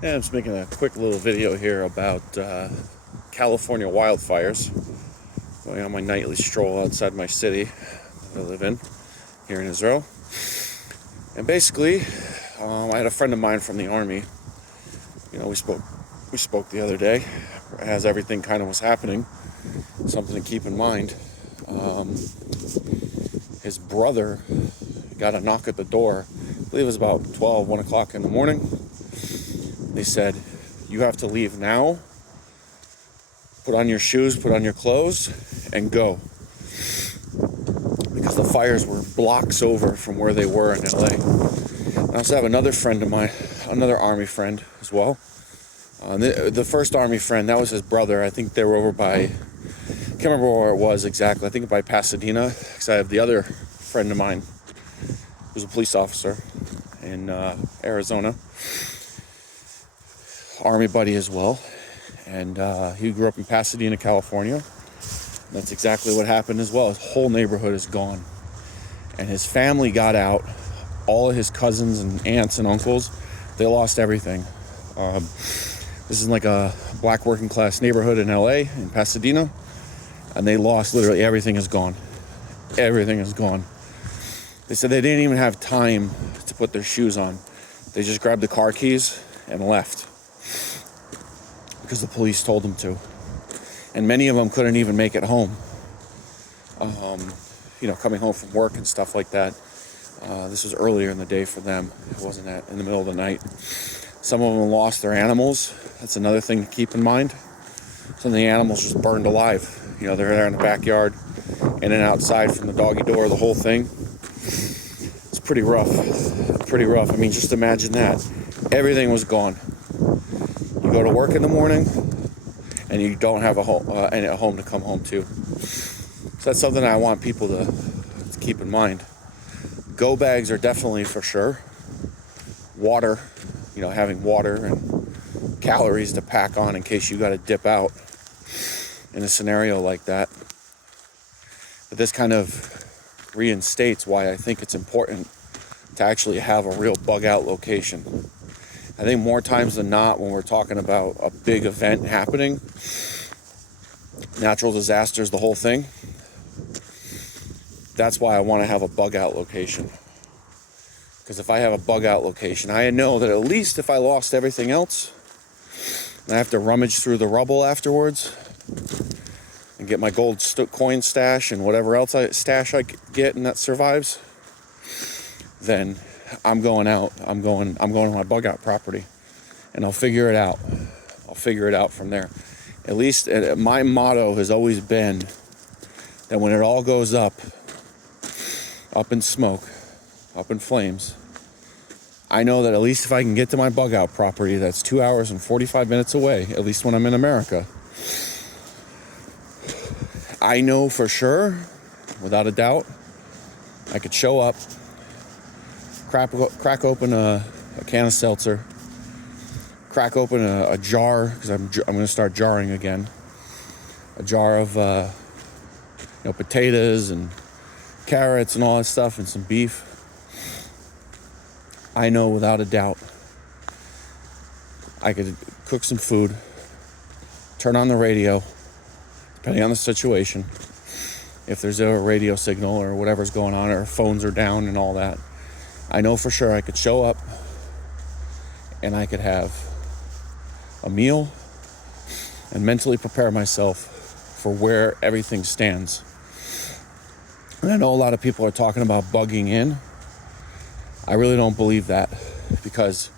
Yeah, I'm just making a quick little video here about California wildfires. Going on my nightly stroll outside my city that I live in here in Israel. And basically, I had a friend of mine from the army. We spoke the other day as everything kind of was happening. Something to keep in mind. His brother got a knock at the door. I believe it was about 1 o'clock in the morning. They said, "You have to leave now. Put on your shoes, put on your clothes, and go." Because the fires were blocks over from where they were in LA. I also have another friend of mine, another Army friend as well. The first Army friend, that was his brother. I think they were over by, I can't remember where it was exactly. I think by Pasadena. Because I have the other friend of mine who's a police officer in Arizona. Army buddy as well. And he grew up in Pasadena, California. That's exactly what happened as well. His whole neighborhood is gone. And his family got out. All of his cousins and aunts and uncles, they lost everything. This is like a black working class neighborhood in LA, in Pasadena. And they lost literally everything is gone. Everything is gone. They said they didn't even have time to put their shoes on. They just grabbed the car keys and left. Because the police told them to. And many of them couldn't even make it home. Coming home from work and stuff like that. This was earlier in the day for them. It wasn't in the middle of the night. Some of them lost their animals. That's another thing to keep in mind. Some of the animals just burned alive. They're there in the backyard, in and outside from the doggy door, the whole thing. It's pretty rough. Pretty rough. I mean, just imagine that. Everything was gone. You go to work in the morning, and you don't have a home to come home to. So that's something I want people to keep in mind. Go bags are definitely for sure. Water, having water and calories to pack on in case you got to dip out in a scenario like that. But this kind of reinstates why I think it's important to actually have a real bug out location. I think more times than not, when we're talking about a big event happening, natural disasters, the whole thing, that's why I want to have a bug out location. Because if I have a bug out location, I know that at least if I lost everything else, and I have to rummage through the rubble afterwards and get my gold coin stash and whatever else I get and that survives, then I'm going out. I'm going to my bug out property, and I'll figure it out. I'll figure it out from there. At least my motto has always been that when it all goes up in smoke, up in flames, I know that at least if I can get to my bug out property, that's 2 hours and 45 minutes away, at least when I'm in America, I know for sure, without a doubt, I could show up, crack open a can of seltzer, crack open a jar, because I'm going to start jarring again, a jar of potatoes and carrots and all that stuff, and some beef. I know without a doubt I could cook some food, turn on the radio, depending on the situation, if there's a radio signal or whatever's going on, or phones are down and all that. I know for sure I could show up and I could have a meal and mentally prepare myself for where everything stands. And I know a lot of people are talking about bugging in. I really don't believe that, because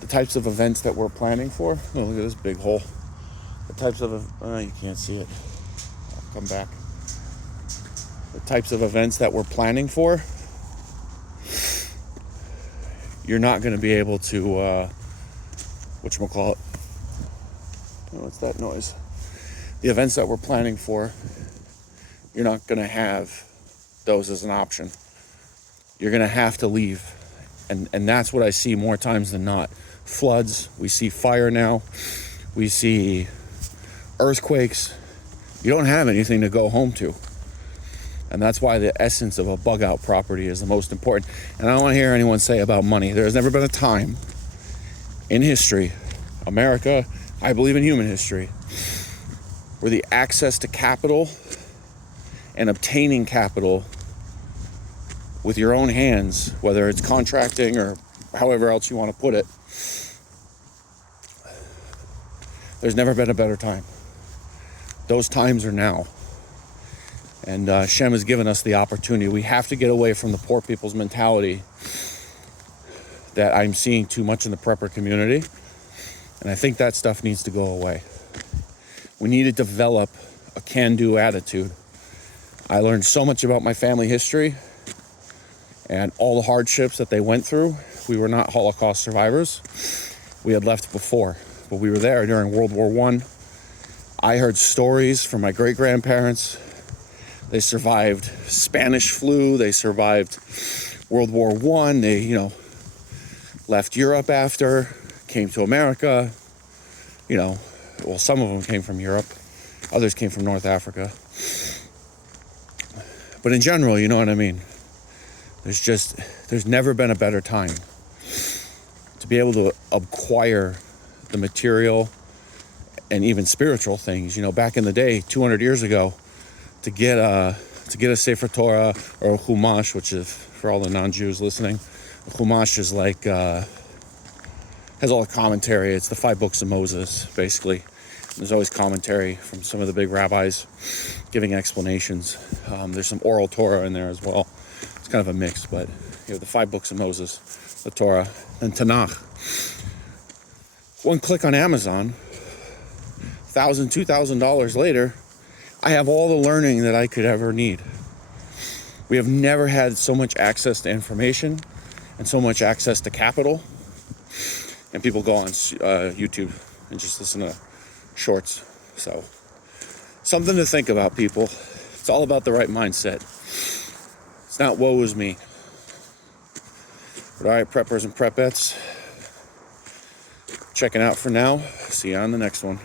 the types of events that we're planning for, look at this big hole. The types of, you can't see it. I'll come back. The types of events that we're planning for, you're not going to be able to, whatchamacallit? Oh, what's that noise? The events that we're planning for, you're not going to have those as an option. You're going to have to leave. And that's what I see more times than not. Floods, we see fire now, we see earthquakes. You don't have anything to go home to. And that's why the essence of a bug out property is the most important. And I don't want to hear anyone say about money. There's never been a time in history, America, I believe in human history, where the access to capital and obtaining capital with your own hands, whether it's contracting or however else you want to put it, there's never been a better time. Those times are now. And Shem has given us the opportunity. We have to get away from the poor people's mentality that I'm seeing too much in the prepper community. And I think that stuff needs to go away. We need to develop a can-do attitude. I learned so much about my family history and all the hardships that they went through. We were not Holocaust survivors. We had left before, but we were there during World War I. I heard stories from my great-grandparents. They survived Spanish flu. They survived World War I. They, left Europe after, came to America. Well, some of them came from Europe. Others came from North Africa. But in general, you know what I mean? There's never been a better time to be able to acquire the material and even spiritual things. Back in the day, 200 years ago, to get a Sefer Torah or a Chumash, which is, for all the non-Jews listening, a Chumash is like, has all the commentary. It's the 5 books of Moses, basically. There's always commentary from some of the big rabbis giving explanations. There's some oral Torah in there as well. It's kind of a mix, but you have the 5 books of Moses, the Torah, and Tanakh. One click on Amazon, $1,000, $2,000 later, I have all the learning that I could ever need. We have never had so much access to information and so much access to capital. And people go on YouTube and just listen to shorts. So, something to think about, people. It's all about the right mindset. It's not woe is me. But all right, preppers and prepettes, checking out for now. See you on the next one.